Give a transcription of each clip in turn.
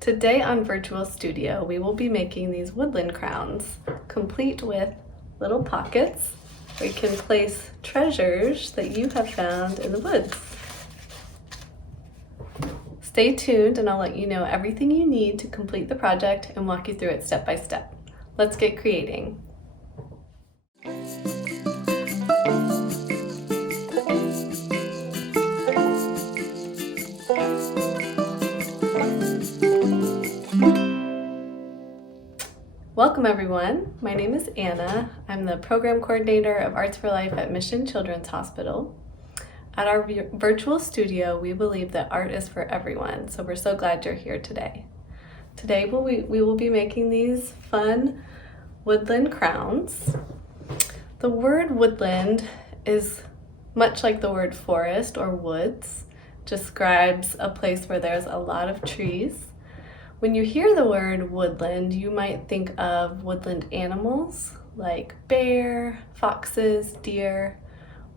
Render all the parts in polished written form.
Today on Virtual Studio, we will be making these woodland crowns, complete with little pockets where you can place treasures that you have found in the woods. Stay tuned and I'll let you know everything you need to complete the project and walk you through it step by step. Let's get creating. Welcome everyone, my name is Anna. I'm the Program Coordinator of Arts for Life at Mission Children's Hospital. At our virtual studio, we believe that art is for everyone, so we're so glad you're here today. Today we will be making these fun woodland crowns. The word woodland is much like the word forest or woods, describes a place where there's a lot of trees. When you hear the word woodland, you might think of woodland animals like bear, foxes, deer,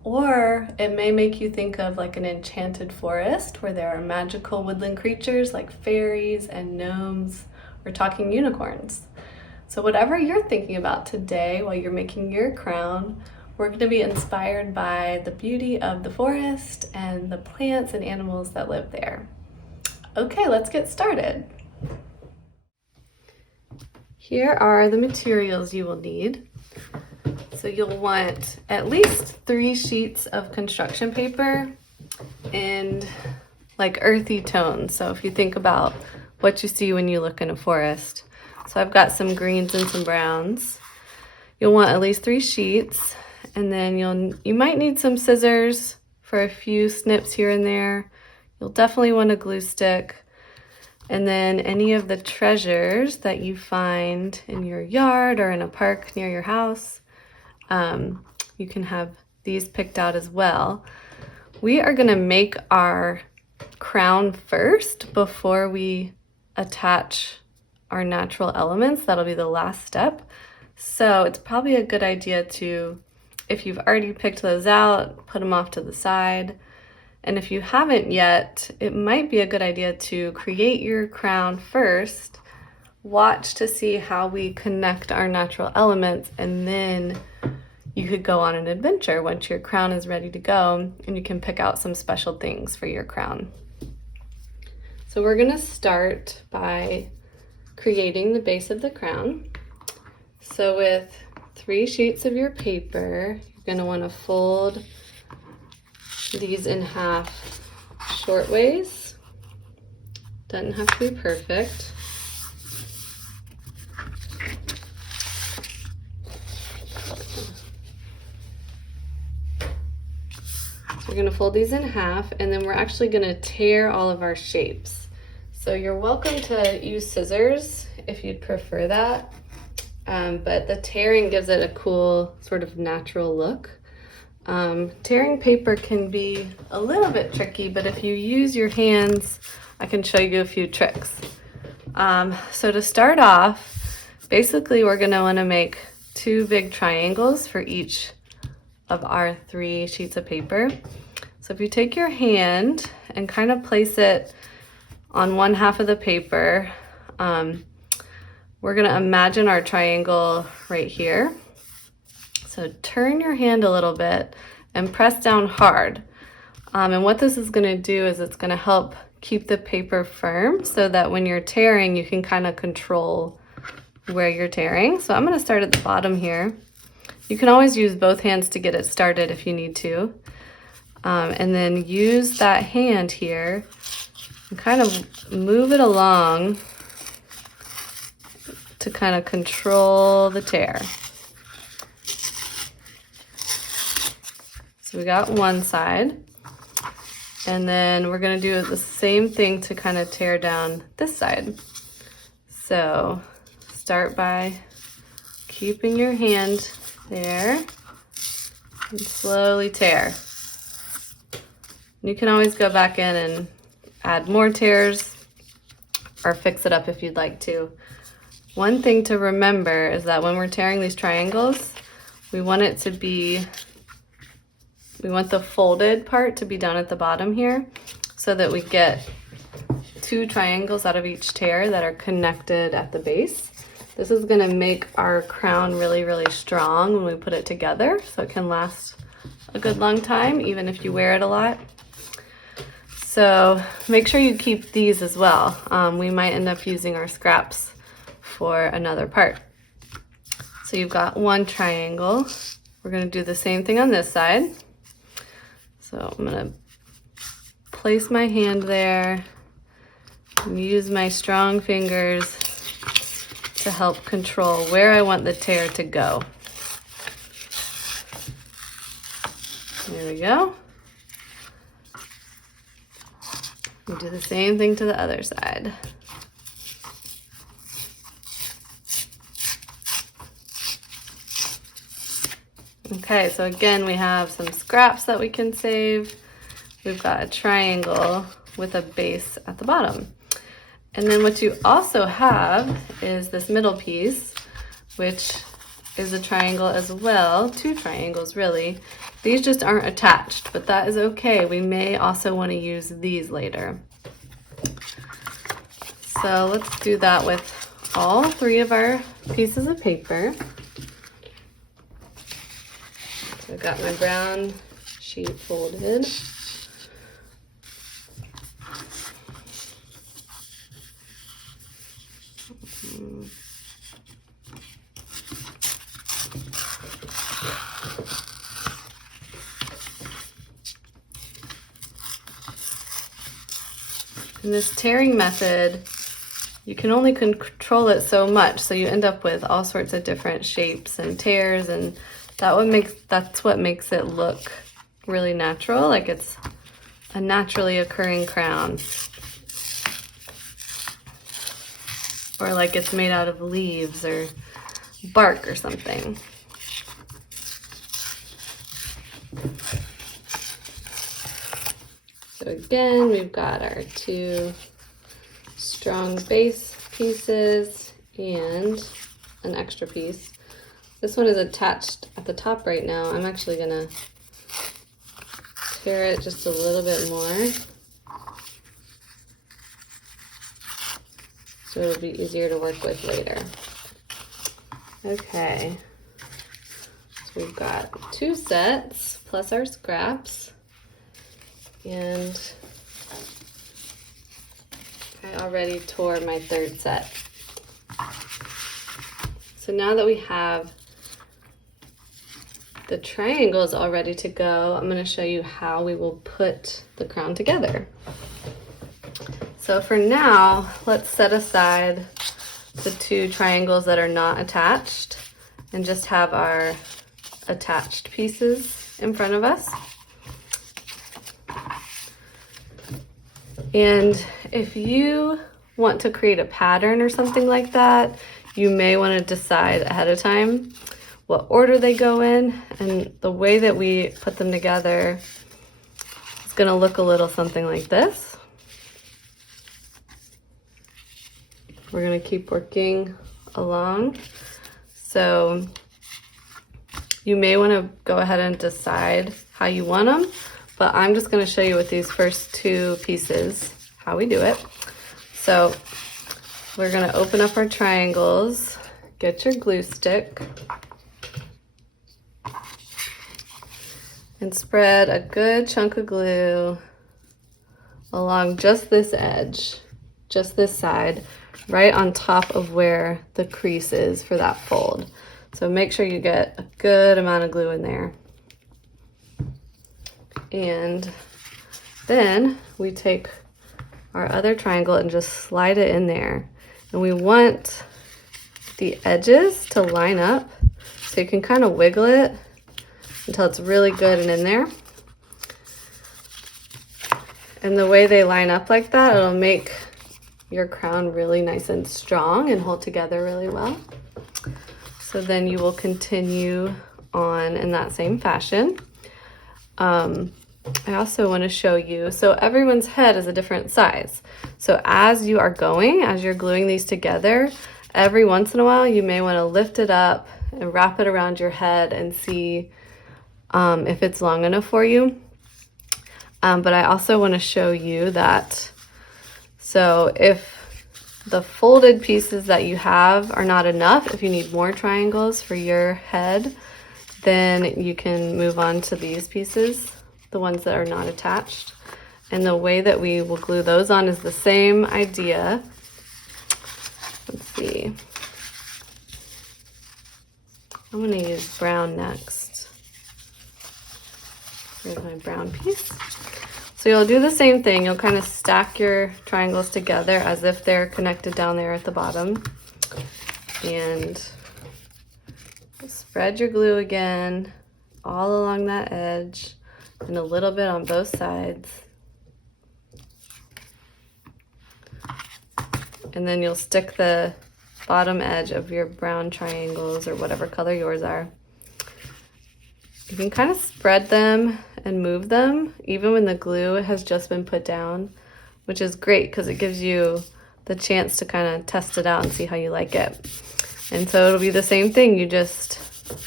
or it may make you think of like an enchanted forest where there are magical woodland creatures like fairies and gnomes or talking unicorns. So whatever you're thinking about today while you're making your crown, we're going to be inspired by the beauty of the forest and the plants and animals that live there. Okay, let's get started. Here are the materials you will need. So you'll want at least 3 sheets of construction paper in like earthy tones. So if you think about what you see when you look in a forest. So I've got some greens and some browns. You'll want at least 3 sheets, and then you might need some scissors for a few snips here and there. You'll definitely want a glue stick. And then any of the treasures that you find in your yard or in a park near your house, you can have these picked out as well. We are going to make our crown first before we attach our natural elements. That'll be the last step. So it's probably a good idea to, if you've already picked those out, put them off to the side. And if you haven't yet, it might be a good idea to create your crown first, watch to see how we connect our natural elements, and then you could go on an adventure once your crown is ready to go, and you can pick out some special things for your crown. So we're gonna start by creating the base of the crown. So with 3 sheets of your paper, you're gonna wanna fold these in half short ways. Doesn't have to be perfect. So we're going to fold these in half, and then we're actually going to tear all of our shapes. So you're welcome to use scissors if you'd prefer that, but the tearing gives it a cool sort of natural look. Tearing paper can be a little bit tricky, but if you use your hands, I can show you a few tricks. So to start off, basically we're going to want to make 2 big triangles for each of our 3 sheets of paper. So if you take your hand and kind of place it on one half of the paper, we're going to imagine our triangle right here. So turn your hand a little bit and press down hard. And what this is going to do is it's going to help keep the paper firm so that when you're tearing, you can kind of control where you're tearing. So I'm going to start at the bottom here. You can always use both hands to get it started if you need to. And then use that hand here and kind of move it along to kind of control the tear. So we got one side, and then we're going to do the same thing to kind of tear down this side. So start by keeping your hand there and slowly tear. You can always go back in and add more tears or fix it up if you'd like to. One thing to remember is that when we're tearing these triangles, we want the folded part to be down at the bottom here so that we get 2 triangles out of each tear that are connected at the base. This is gonna make our crown really, really strong when we put it together, so it can last a good long time, even if you wear it a lot. So make sure you keep these as well. We might end up using our scraps for another part. So you've got 1 triangle. We're gonna do the same thing on this side. So I'm gonna place my hand there and use my strong fingers to help control where I want the tear to go. There we go. We do the same thing to the other side. Okay, so again, we have some scraps that we can save. We've got a triangle with a base at the bottom. And then what you also have is this middle piece, which is a triangle as well, 2 triangles really. These just aren't attached, but that is okay. We may also want to use these later. So let's do that with all 3 of our pieces of paper. So I've got my brown sheet folded. In this tearing method, you can only control it so much, so you end up with all sorts of different shapes and tears, and that's what makes it look really natural, like it's a naturally occurring crown. Or like it's made out of leaves or bark or something. So again, we've got our 2 strong base pieces and an extra piece. This one is attached at the top right now. I'm actually gonna tear it just a little bit more, so it'll be easier to work with later. Okay, so we've got 2 sets plus our scraps. And I already tore my 3rd set. So now that we have the triangles all ready to go, I'm going to show you how we will put the crown together. So for now, let's set aside the 2 triangles that are not attached and just have our attached pieces in front of us. And if you want to create a pattern or something like that, you may want to decide ahead of time what order they go in, and the way that we put them together is going to look a little something like this. We're going to keep working along. So you may want to go ahead and decide how you want them, but I'm just going to show you with these first 2 pieces how we do it. So we're going to open up our triangles, get your glue stick, and spread a good chunk of glue along just this edge, just this side, right on top of where the crease is for that fold. So make sure you get a good amount of glue in there. And then we take our other triangle and just slide it in there. And we want the edges to line up, so you can kind of wiggle it until it's really good and in there. And the way they line up like that, it'll make your crown really nice and strong and hold together really well. So then you will continue on in that same fashion. I also want to show you, so everyone's head is a different size. So as you are going, as you're gluing these together, every once in a while you may want to lift it up and wrap it around your head and see if it's long enough for you. But I also want to show you that So if the folded pieces that you have are not enough, if you need more triangles for your head, then you can move on to these pieces, the ones that are not attached. And the way that we will glue those on is the same idea. Let's see. I'm gonna use brown next. Here's my brown piece. So you'll do the same thing. You'll kind of stack your triangles together as if they're connected down there at the bottom. And spread your glue again all along that edge and a little bit on both sides. And then you'll stick the bottom edge of your brown triangles or whatever color yours are. You can kind of spread them and move them even when the glue has just been put down, which is great because it gives you the chance to kind of test it out and see how you like it. And so it'll be the same thing. You just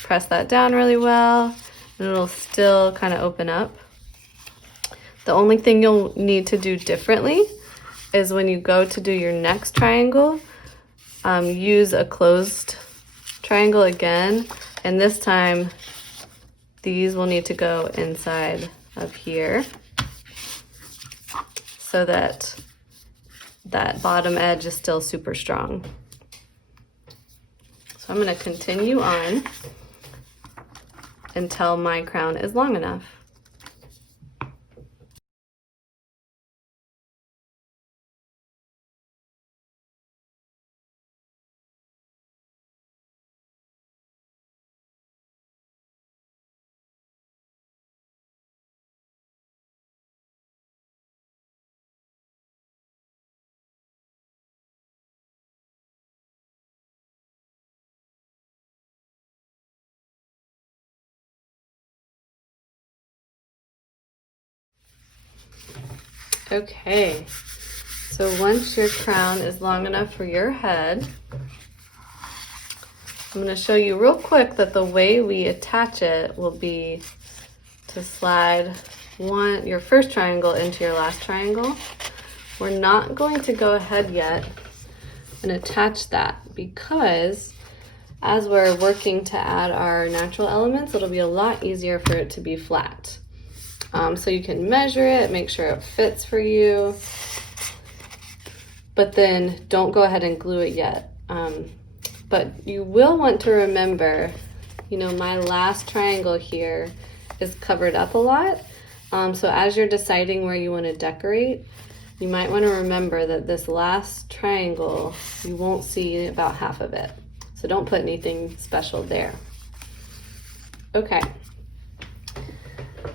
press that down really well and it'll still kind of open up. The only thing you'll need to do differently is when you go to do your next triangle, use a closed triangle again, and this time these will need to go inside of here so that that bottom edge is still super strong. So I'm going to continue on until my crown is long enough. Okay, so once your crown is long enough for your head, I'm going to show you real quick that the way we attach it will be to slide your first triangle into your last triangle. We're not going to go ahead yet and attach that because as we're working to add our natural elements, it'll be a lot easier for it to be flat. So you can measure it, make sure it fits for you, but then don't go ahead and glue it yet. But you will want to remember, you know, my last triangle here is covered up a lot. So as you're deciding where you want to decorate, you might want to remember that this last triangle, you won't see about half of it. So don't put anything special there. Okay.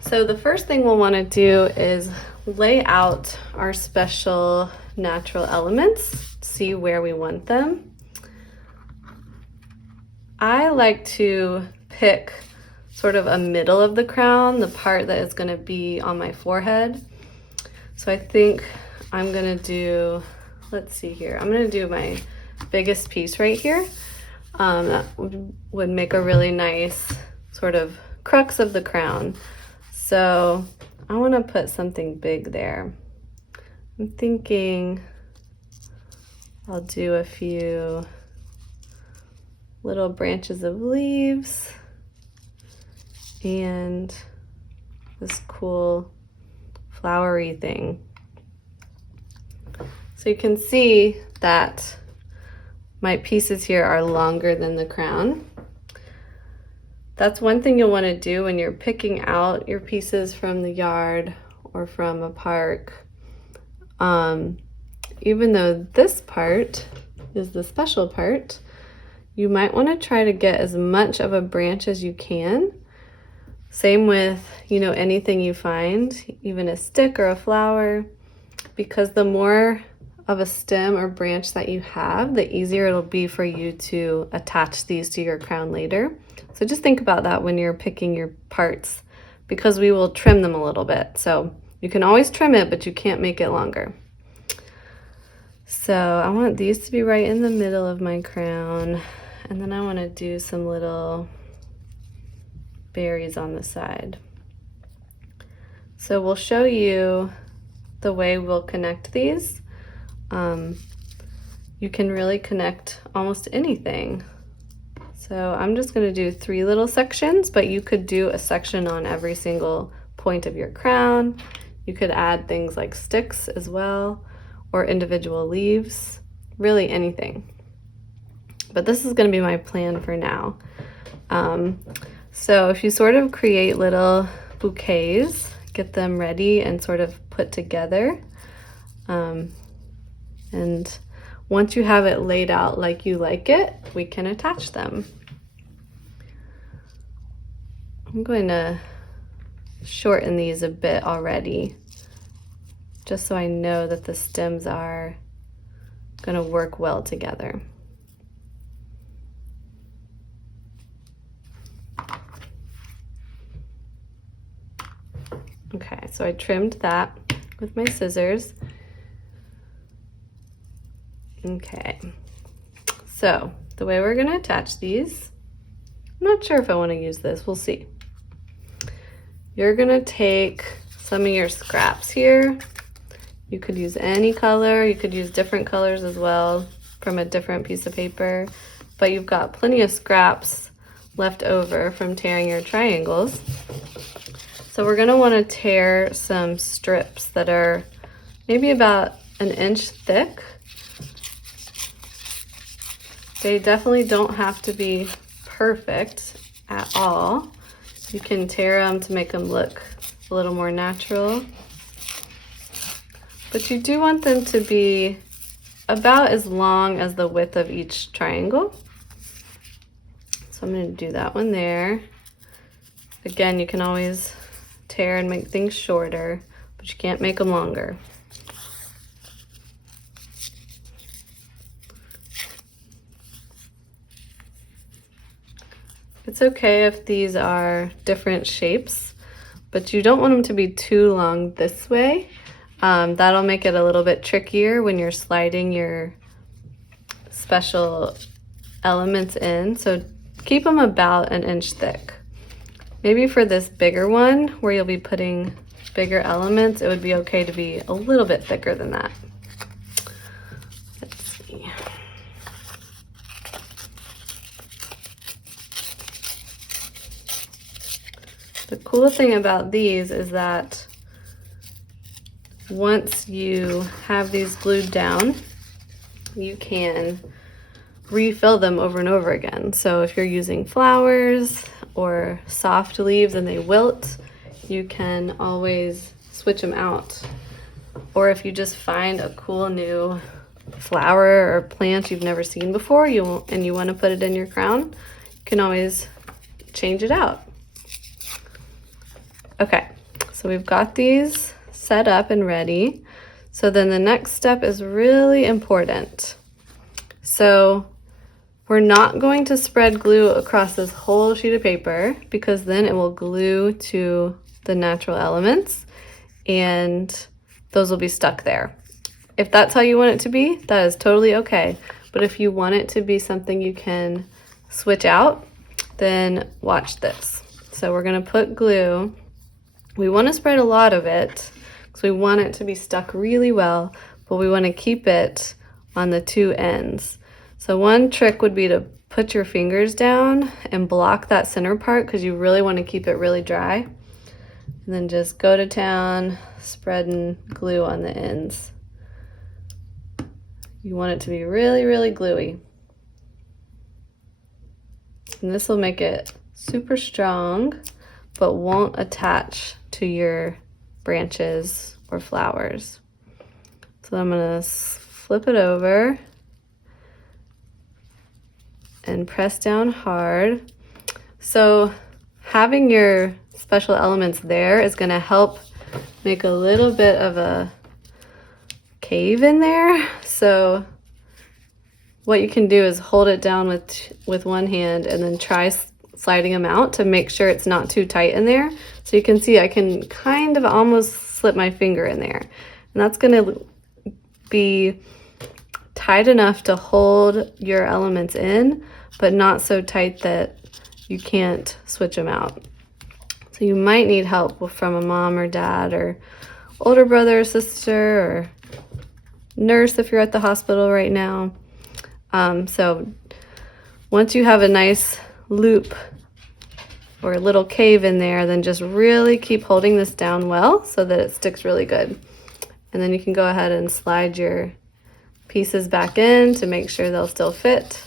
So the first thing we'll want to do is lay out our special natural elements, see where we want them. I like to pick sort of a middle of the crown, the part that is going to be on my forehead. So I think I'm going to do, let's see here, I'm going to do my biggest piece right here. That would make a really nice sort of crux of the crown. So I want to put something big there. I'm thinking I'll do a few little branches of leaves and this cool flowery thing. So you can see that my pieces here are longer than the crown. That's one thing you'll want to do when you're picking out your pieces from the yard or from a park. Even though this part is the special part, you might want to try to get as much of a branch as you can. Same with, you know, anything you find, even a stick or a flower, because the more of a stem or branch that you have, the easier it'll be for you to attach these to your crown later. So just think about that when you're picking your parts, because we will trim them a little bit. So you can always trim it, but you can't make it longer. So I want these to be right in the middle of my crown. And then I want to do some little berries on the side. So we'll show you the way we'll connect these you can really connect almost anything. So I'm just going to do 3 little sections, but you could do a section on every single point of your crown. You could add things like sticks as well, or individual leaves, really anything. But this is going to be my plan for now. So if you sort of create little bouquets, get them ready and sort of put together, and once you have it laid out like you like it, we can attach them. I'm going to shorten these a bit already, just so I know that the stems are going to work well together. Okay, so I trimmed that with my scissors. Okay, so the way we're gonna attach these, I'm not sure if I wanna use this, we'll see. You're gonna take some of your scraps here. You could use any color, you could use different colors as well from a different piece of paper, but you've got plenty of scraps left over from tearing your triangles. So we're gonna wanna tear some strips that are maybe about 1 inch thick. They definitely don't have to be perfect at all. You can tear them to make them look a little more natural. But you do want them to be about as long as the width of each triangle. So I'm going to do that one there. Again, you can always tear and make things shorter, but you can't make them longer. It's okay if these are different shapes, but you don't want them to be too long this way. That'll make it a little bit trickier when you're sliding your special elements in. So keep them about 1 inch thick. Maybe for this bigger one, where you'll be putting bigger elements, it would be okay to be a little bit thicker than that. Let's see. The cool thing about these is that once you have these glued down, you can refill them over and over again. So if you're using flowers or soft leaves and they wilt, you can always switch them out. Or if you just find a cool new flower or plant you've never seen before and you want to put it in your crown, you can always change it out. Okay, so we've got these set up and ready. So then the next step is really important. So we're not going to spread glue across this whole sheet of paper, because then it will glue to the natural elements and those will be stuck there. If that's how you want it to be, that is totally okay. But if you want it to be something you can switch out, then watch this. So we're gonna put glue. We want to spread a lot of it because we want it to be stuck really well, but we want to keep it on the 2 ends. So one trick would be to put your fingers down and block that center part, because you really want to keep it really dry. And then just go to town, spreading glue on the ends. You want it to be really, really gluey. And this will make it super strong, but won't attach to your branches or flowers. So I'm gonna flip it over and press down hard. So having your special elements there is gonna help make a little bit of a cave in there. So what you can do is hold it down with one hand and then try sliding them out to make sure it's not too tight in there. So you can see I can kind of almost slip my finger in there. And that's gonna be tight enough to hold your elements in, but not so tight that you can't switch them out. So you might need help from a mom or dad or older brother or sister, or nurse if you're at the hospital right now. So once you have a nice loop or a little cave in there, then just really keep holding this down well so that it sticks really good. And then you can go ahead and slide your pieces back in to make sure they'll still fit.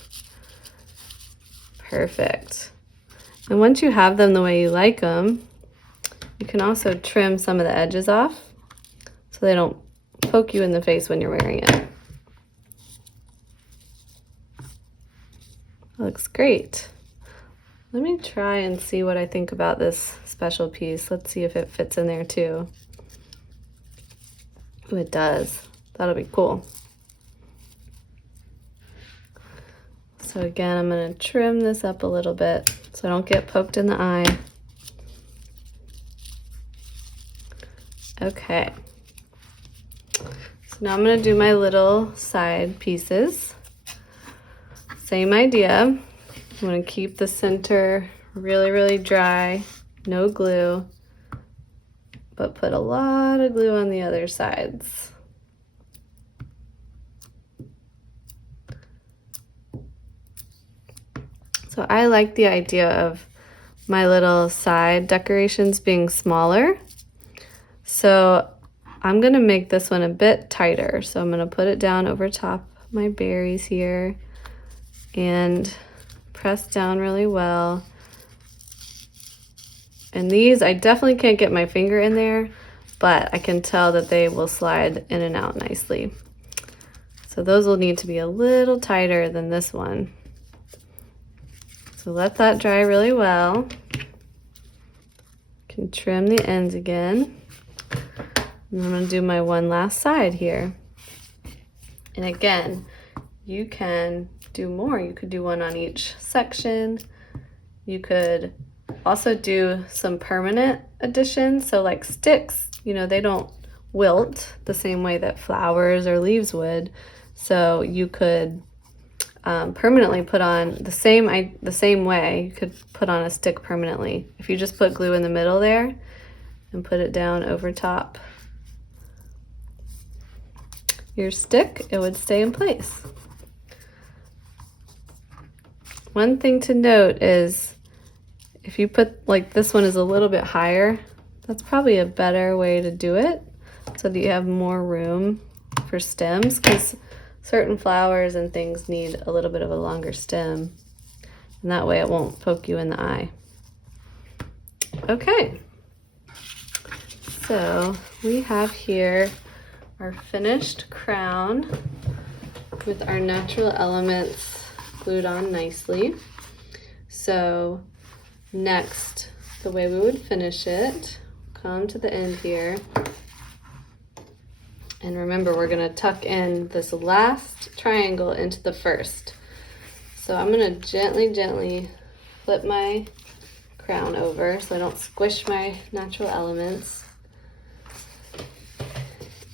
Perfect. And once you have them the way you like them, you can also trim some of the edges off so they don't poke you in the face when you're wearing it. Looks great. Let me try and see what I think about this special piece. Let's see if it fits in there too. Oh, it does. That'll be cool. So again, I'm going to trim this up a little bit so I don't get poked in the eye. Okay. So now I'm going to do my little side pieces. Same idea. I'm going to keep the center really, really dry, no glue, but put a lot of glue on the other sides. So I like the idea of my little side decorations being smaller. So I'm gonna make this one a bit tighter. So I'm gonna put it down over top my berries here and press down really well. And these, I definitely can't get my finger in there, but I can tell that they will slide in and out nicely. So those will need to be a little tighter than this one. So let that dry really well. Can trim the ends again. And I'm gonna do my one last side here. And again, you can do more. You could do one on each section. You could also do some permanent additions. So like sticks, you know, they don't wilt the same way that flowers or leaves would. So you could permanently put on the same way. You could put on a stick permanently. If you just put glue in the middle there and put it down over top your stick, it would stay in place. One thing to note is if you put, like this one is a little bit higher, that's probably a better way to do it so that you have more room for stems, because certain flowers and things need a little bit of a longer stem, and that way it won't poke you in the eye. Okay, so we have here our finished crown with our natural elements glued on nicely. So next, the way we would finish it, come to the end here. And remember, we're gonna tuck in this last triangle into the first. So I'm gonna gently flip my crown over so I don't squish my natural elements.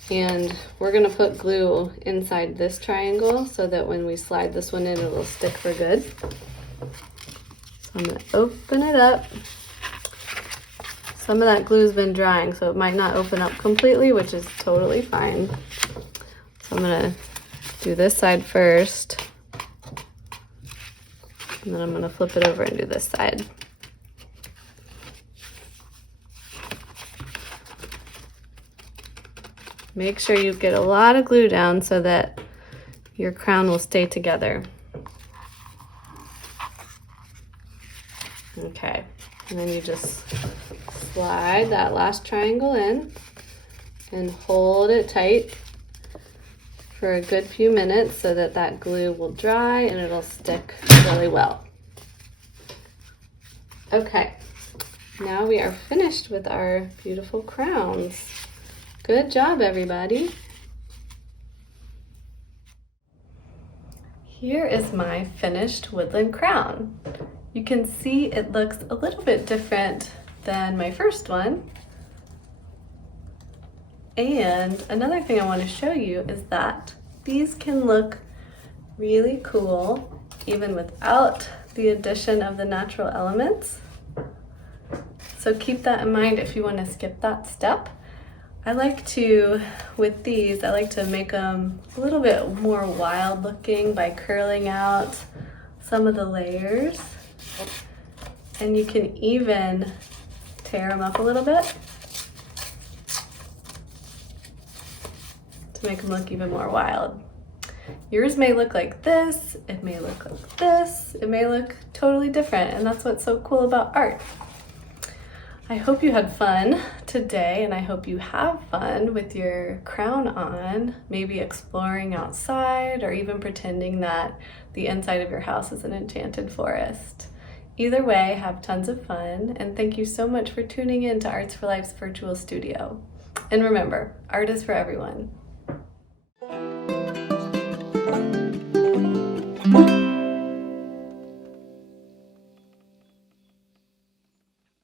And we're gonna put glue inside this triangle so that when we slide this one in, it'll stick for good. So I'm gonna open it up. Some of that glue's been drying, so it might not open up completely, which is totally fine. So I'm gonna do this side first, and then I'm gonna flip it over and do this side. Make sure you get a lot of glue down so that your crown will stay together. Okay, and then you just slide that last triangle in and hold it tight for a good few minutes so that that glue will dry and it'll stick really well. Okay, now we are finished with our beautiful crowns. Good job, everybody. Here is my finished woodland crown. You can see it looks a little bit different than my first one. And another thing I want to show you is that these can look really cool even without the addition of the natural elements. So keep that in mind if you want to skip that step. I like to, with these, I like to make them a little bit more wild looking by curling out some of the layers. And you can even tear them up a little bit to make them look even more wild. Yours may look like this, it may look like this, it may look totally different, and that's what's so cool about art. I hope you had fun today, and I hope you have fun with your crown on, maybe exploring outside or even pretending that the inside of your house is an enchanted forest. Either way, have tons of fun, and thank you so much for tuning in to Arts for Life's virtual studio. And remember, art is for everyone.